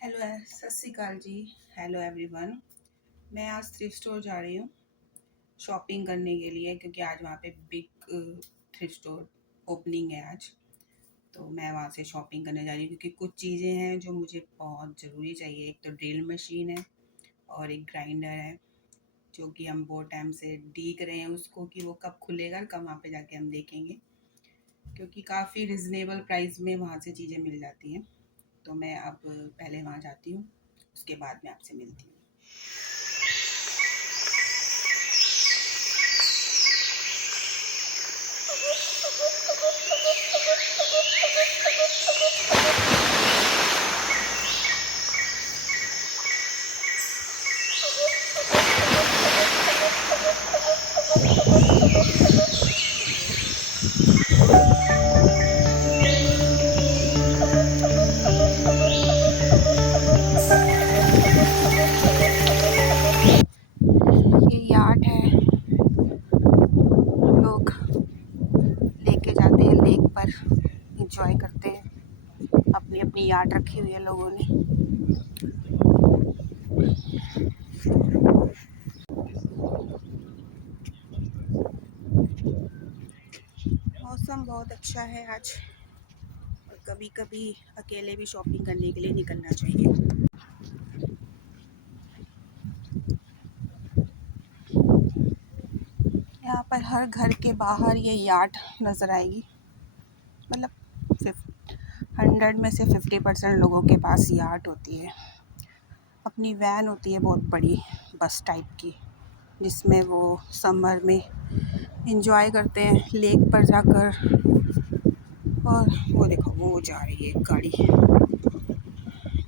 Hello सत श्री अकाल जी। Hello everyone. मैं आज थ्रिफ्ट स्टोर जा रही हूँ शॉपिंग करने के लिए, क्योंकि आज वहाँ पे बिग थ्रिफ्ट स्टोर ओपनिंग है आज। तो मैं वहाँ से शॉपिंग करने जा रही हूँ, क्योंकि कुछ चीज़ें हैं जो मुझे बहुत ज़रूरी चाहिए। एक तो ड्रिल मशीन है और एक ग्राइंडर है, जो कि हम बहुत टाइम से देख रहे हैं उसको कि वो कब खुलेगा, कब वहाँ पे जाके हम देखेंगे, क्योंकि काफ़ी रिजनेबल प्राइस में वहाँ से चीज़ें मिल जाती हैं। तो मैं अब पहले वहाँ जाती हूँ, उसके बाद मैं आपसे मिलती हूँ। ये यार्ड है, लोग लेके जाते हैं लेक पर, एंजॉय करते हैं। अपनी अपनी यार्ड रखी हुई है लोगों ने। मौसम बहुत अच्छा है आज, और कभी कभी अकेले भी शॉपिंग करने के लिए निकलना चाहिए। यहाँ पर हर घर के बाहर ये यार्ड नज़र आएगी। मतलब 100 में से 50% लोगों के पास यार्ड होती है। अपनी वैन होती है बहुत बड़ी, बस टाइप की, जिसमें वो समर में एंजॉय करते हैं लेक पर जाकर। और वो देखो, वो जा रही है एक गाड़ी,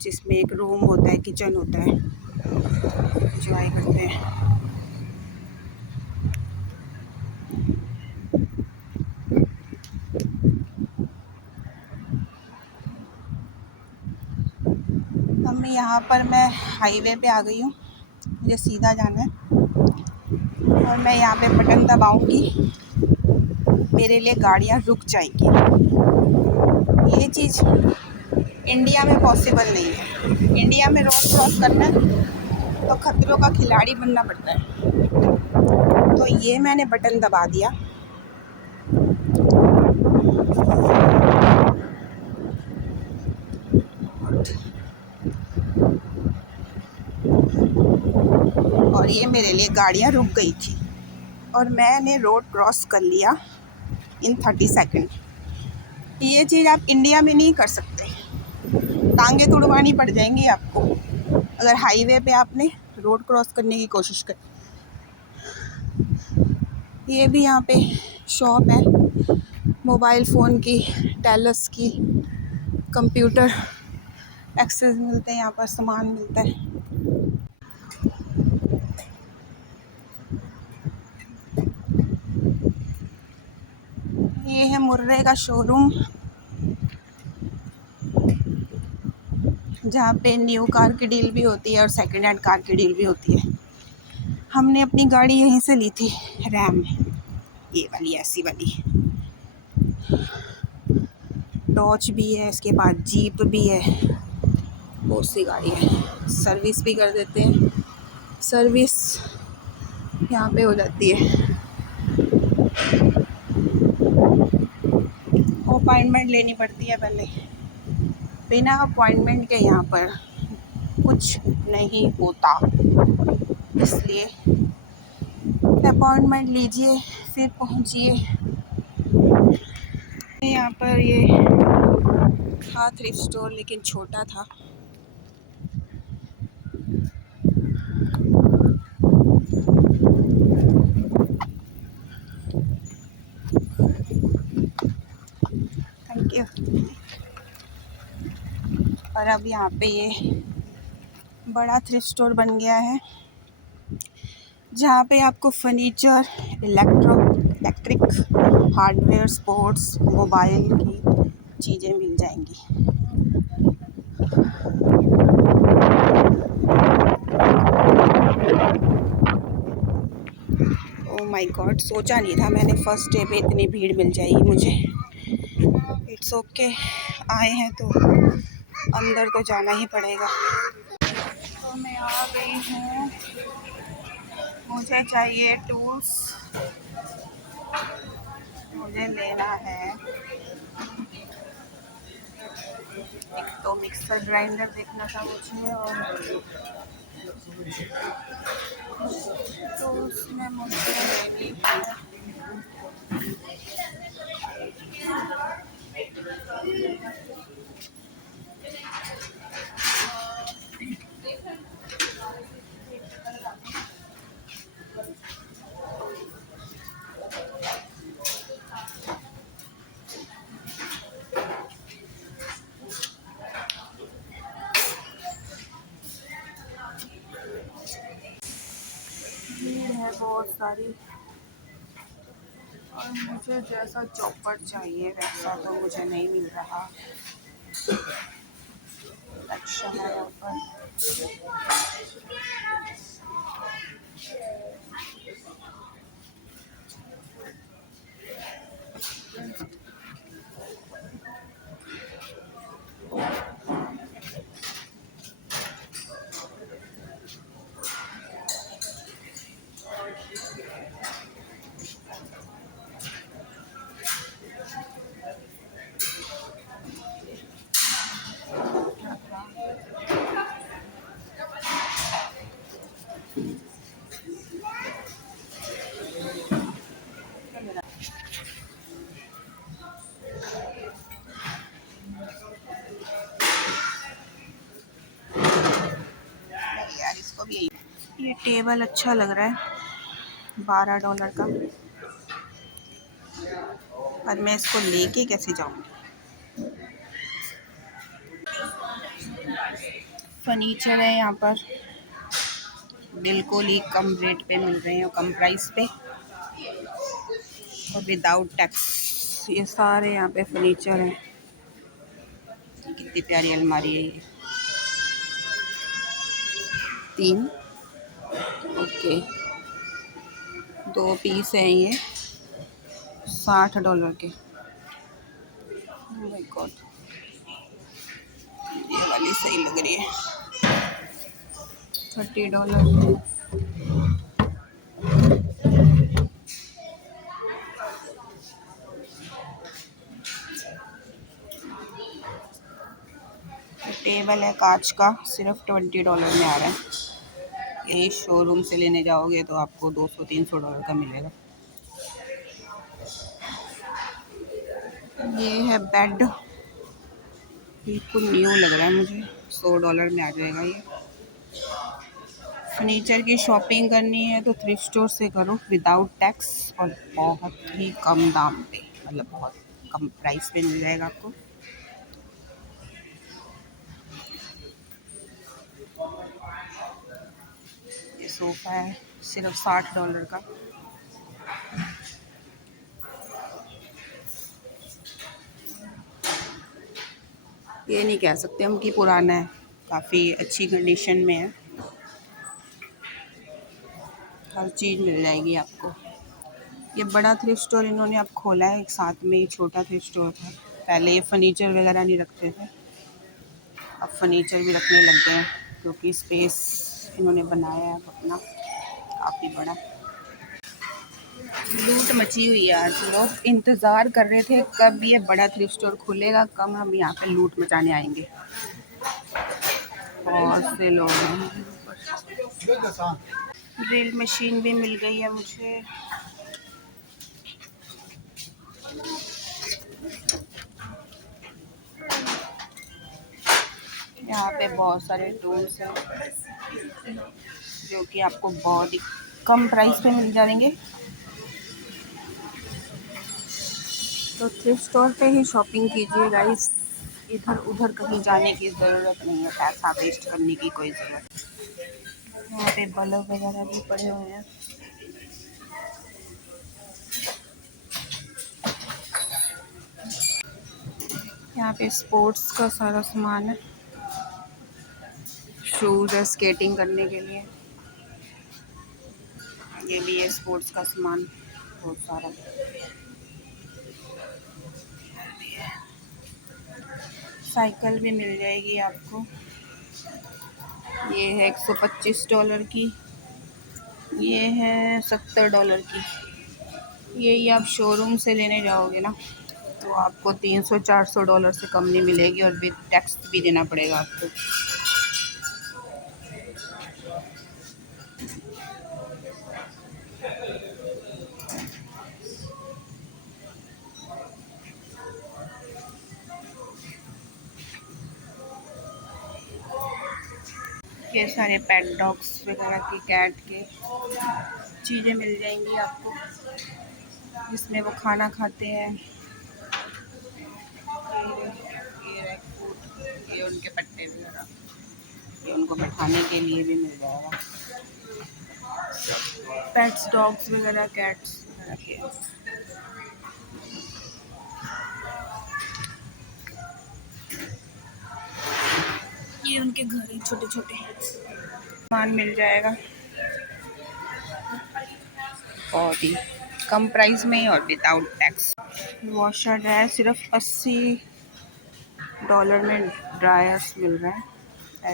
जिसमें एक रूम होता है, किचन होता है, एंजॉय करते हैं। हम यहाँ पर मैं हाईवे पे आ गई हूँ, मुझे सीधा जाना है, और मैं यहाँ पे बटन दबाऊंगी, मेरे लिए गाड़ियाँ रुक जाएगी। ये चीज़ इंडिया में पॉसिबल नहीं है। इंडिया में रोड क्रॉस करना है तो खतरों का खिलाड़ी बनना पड़ता है। तो ये मैंने बटन दबा दिया, और ये मेरे लिए गाड़ियाँ रुक गई थी, और मैंने रोड क्रॉस कर लिया इन 30 सेकंड। ये चीज़ आप इंडिया में नहीं कर सकते, टांगे तुड़वानी पड़ जाएंगी आपको अगर हाईवे पे आपने रोड क्रॉस करने की कोशिश कर। ये भी यहाँ पे शॉप है, मोबाइल फ़ोन की, टेलस की, कंप्यूटर एक्सेस मिलते हैं, यहाँ पर सामान मिलता है। ये है मुर्रे का शोरूम, जहाँ पे न्यू कार की डील भी होती है और सेकंड हैंड कार की डील भी होती है। हमने अपनी गाड़ी यहीं से ली थी, रैम, ये वाली, ऐसी वाली। डॉज भी है, इसके बाद जीप भी है, बहुत सी गाड़ी है। सर्विस भी कर देते हैं, सर्विस यहाँ पे हो जाती है। अपॉइंटमेंट लेनी पड़ती है पहले, बिना अपॉइंटमेंट के यहाँ पर कुछ नहीं होता, इसलिए अपॉइंटमेंट लीजिए फिर पहुँचिए। यहाँ पर ये था थ्रिफ्ट स्टोर, लेकिन छोटा था। Thank you. और अब यहाँ पे ये बड़ा थ्रिफ्ट स्टोर बन गया है, जहाँ पे आपको furniture, electric, hardware, sports, mobile की चीज़ें मिल जाएंगी। ओह माय गॉड, सोचा नहीं था मैंने फर्स्ट डे पे इतनी भीड़ मिल जाएगी मुझे। इट्स ओके, आए हैं तो अंदर तो जाना ही पड़ेगा। तो मैं आ गई हूँ, मुझे चाहिए टूल्स, मुझे लेना है एक तो मिक्सर ग्राइंडर देखना था मुझे, और तो उसमें मुझे लेनी है बहुत सारी, और मुझे जैसा चॉपर चाहिए वैसा तो मुझे नहीं मिल रहा। अच्छा है यहाँ पर। यार इसको भी ये टेबल अच्छा लग रहा है, $12 का, पर मैं इसको लेके कैसे जाऊँगी। फर्नीचर है यहाँ पर, बिल्कुल ही कम रेट पे मिल रहे हैं और कम प्राइस पे और विदाउट टैक्स। ये सारे यहाँ पे फर्नीचर हैं। कितनी प्यारी अलमारी है ये, 3, ओके, 2 पीस हैं ये, $60 के। ओह माय गॉड, ये वाली सही लग रही है, $30। टेबल है कांच का, सिर्फ $20 में आ रहा है। यही शोरूम से लेने जाओगे तो आपको $200-300 का मिलेगा। ये है बेड, बिल्कुल न्यू लग रहा है मुझे, $100 में आ जाएगा ये। फर्नीचर की शॉपिंग करनी है तो थ्रिफ्ट स्टोर से करो, विदाउट टैक्स और बहुत ही कम दाम पे, मतलब बहुत कम प्राइस पे मिल जाएगा आपको। ये सोफ़ा है, सिर्फ $60 का। ये नहीं कह सकते हम कि पुराना है, काफ़ी अच्छी कंडीशन में है, हर चीज़ मिल जाएगी आपको। ये बड़ा थ्रिफ्ट स्टोर इन्होंने अब खोला है, एक साथ में ही छोटा थ्रिफ्ट स्टोर था। पहले ये फर्नीचर वगैरह नहीं रखते थे, अब फर्नीचर भी रखने लग गए हैं क्योंकि स्पेस इन्होंने बनाया है अपना काफ़ी बड़ा। लूट मची हुई है आज, लोग इंतज़ार कर रहे थे कब ये बड़ा थ्रिफ्ट स्टोर खुलेगा, कब हम यहाँ पे लूट मचाने आएंगे। बहुत से लोग हैं। ड्रिल मशीन भी मिल गई है मुझे। यहाँ पे बहुत सारे टूल्स हैं जो कि आपको बहुत ही कम प्राइस पे मिल जाएंगे। तो थ्रिफ्ट स्टोर पे ही शॉपिंग कीजिए गाइस, इधर उधर कहीं जाने की ज़रूरत नहीं है, पैसा वेस्ट करने की कोई ज़रूरत। यहाँ पे बल्ब वगैरह भी पड़े हुए हैं। यहाँ पे स्पोर्ट्स का सारा सामान है, शूज़ है स्केटिंग करने के लिए। ये भी है स्पोर्ट्स का सामान बहुत सारा। साइकिल भी मिल जाएगी आपको। ये है $125 की, ये है $70 की। यही आप शोरूम से लेने जाओगे ना तो आपको $300-400 से कम नहीं मिलेगी, और विद टैक्स भी देना पड़ेगा आपको। ये सारे पेट डॉग्स वगैरह की, कैट के चीज़ें मिल जाएंगी आपको, जिसमें वो खाना खाते हैं। ये रैक फूड, ये उनके पट्टे वगैरह, ये उनको बैठाने के लिए भी मिल जाएगा। पेट्स डॉग्स वगैरह, कैट्स वगैरह के। ये उनके घर हैं छोटे छोटे, सामान मिल जाएगा बहुत ही कम प्राइस में और विदाउट टैक्स। वॉशर ड्रायर सिर्फ $80 में ड्रायर्स मिल रहा है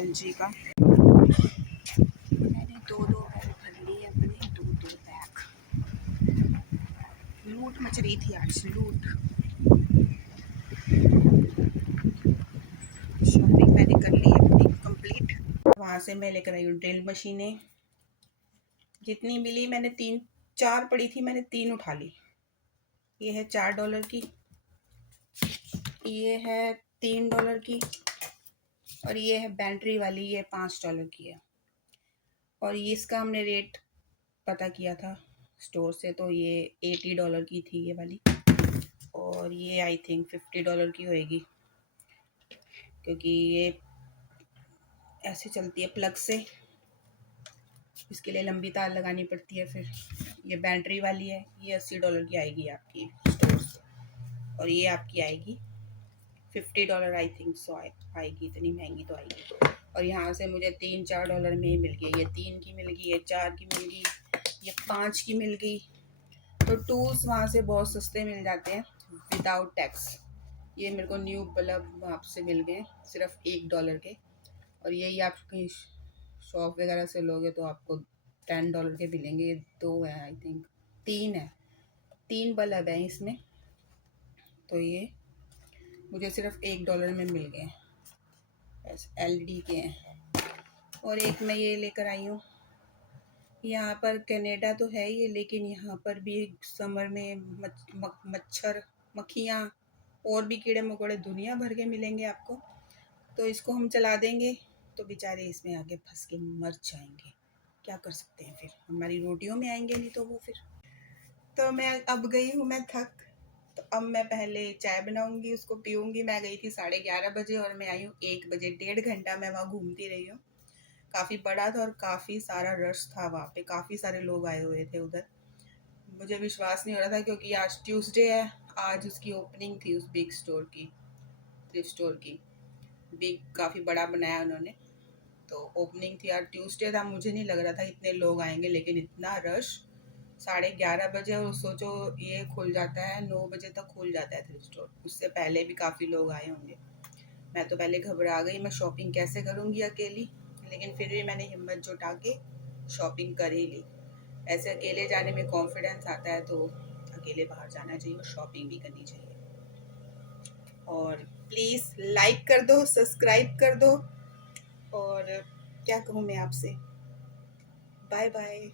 LG का। मैंने दो बैग भर लिए अपने, दो बैग। लूट मच रही थी आज, लूट। शॉपिंग मैंने कर ली अपनी कंप्लीट। वहाँ से मैं लेकर आई हूँ ड्रिल मशीनें। जितनी मिली, मैंने 4 पड़ी थी, मैंने 3 उठा ली। ये है $4 की, ये है $3 की, और ये है बैटरी वाली, ये $5 की है। और ये इसका हमने रेट पता किया था स्टोर से, तो ये $80 की थी ये वाली, और ये आई थिंक $50 की होएगी, क्योंकि ये ऐसे चलती है प्लग से, इसके लिए लंबी तार लगानी पड़ती है। फिर ये बैटरी वाली है, ये $80 की आएगी आपकी स्टोर से, और ये आपकी आएगी $50 आई थिंक सो आएगी, इतनी महंगी तो आएगी। और यहाँ से मुझे $3-4 में ही मिल गई, ये 3 की मिल गई, ये 4 की मिल गई, ये 5 की मिल गई। तो टूल्स वहाँ से बहुत सस्ते मिल जाते हैं विदाउट टैक्स। ये मेरे को न्यू बल्ब वहाँ से मिल गए सिर्फ $1 के, और यही आप कहीं शॉप वगैरह से लोगे तो आपको $10 के मिलेंगे। ये 2 है आई थिंक, 3 है, 3 बल्ब हैं इसमें, तो ये मुझे सिर्फ $1 में मिल गए, LED के हैं। और एक मैं ये लेकर आई हूँ, यहाँ पर कनाडा तो है ये, लेकिन यहाँ पर भी समर में मच्छर, मक्खियाँ और भी कीड़े मकोड़े दुनिया भर के मिलेंगे आपको। तो इसको हम चला देंगे तो बेचारे इसमें आगे फंस के मर जाएंगे। क्या कर सकते हैं, फिर हमारी रोटियों में आएंगे नहीं तो वो फिर। तो मैं अब गई हूँ, मैं थक, तो अब मैं पहले चाय बनाऊंगी, उसको पीऊँगी। मैं गई थी 11:30 बजे और मैं आई हूँ 1 बजे। 1.5 घंटा मैं वहाँ घूमती रही हूँ। काफ़ी बड़ा था और काफ़ी सारा रश था वहाँ पे, काफ़ी सारे लोग आए हुए थे उधर। मुझे विश्वास नहीं हो रहा था, क्योंकि आज ट्यूसडे है, आज उसकी ओपनिंग थी उस बिग स्टोर की, थ्रिफ्ट स्टोर की। बिग काफ़ी बड़ा बनाया उन्होंने, तो ओपनिंग थी, आज ट्यूसडे था। मुझे नहीं लग रहा था इतने लोग आएंगे, लेकिन इतना रश 11:30 बजे। और सोचो ये खुल जाता है 9 बजे तक खुल जाता है थ्रिफ्ट स्टोर, उससे पहले भी काफ़ी लोग आए होंगे। मैं तो पहले घबरा गई, मैं शॉपिंग कैसे करूँगी अकेली, लेकिन फिर भी मैंने हिम्मत जुटा के शॉपिंग कर ही ली। ऐसे अकेले जाने में कॉन्फिडेंस आता है, तो अकेले बाहर जाना चाहिए और शॉपिंग भी करनी चाहिए। और प्लीज़ लाइक कर दो, सब्सक्राइब कर दो, और क्या कहूँ मैं आपसे, बाय बाय।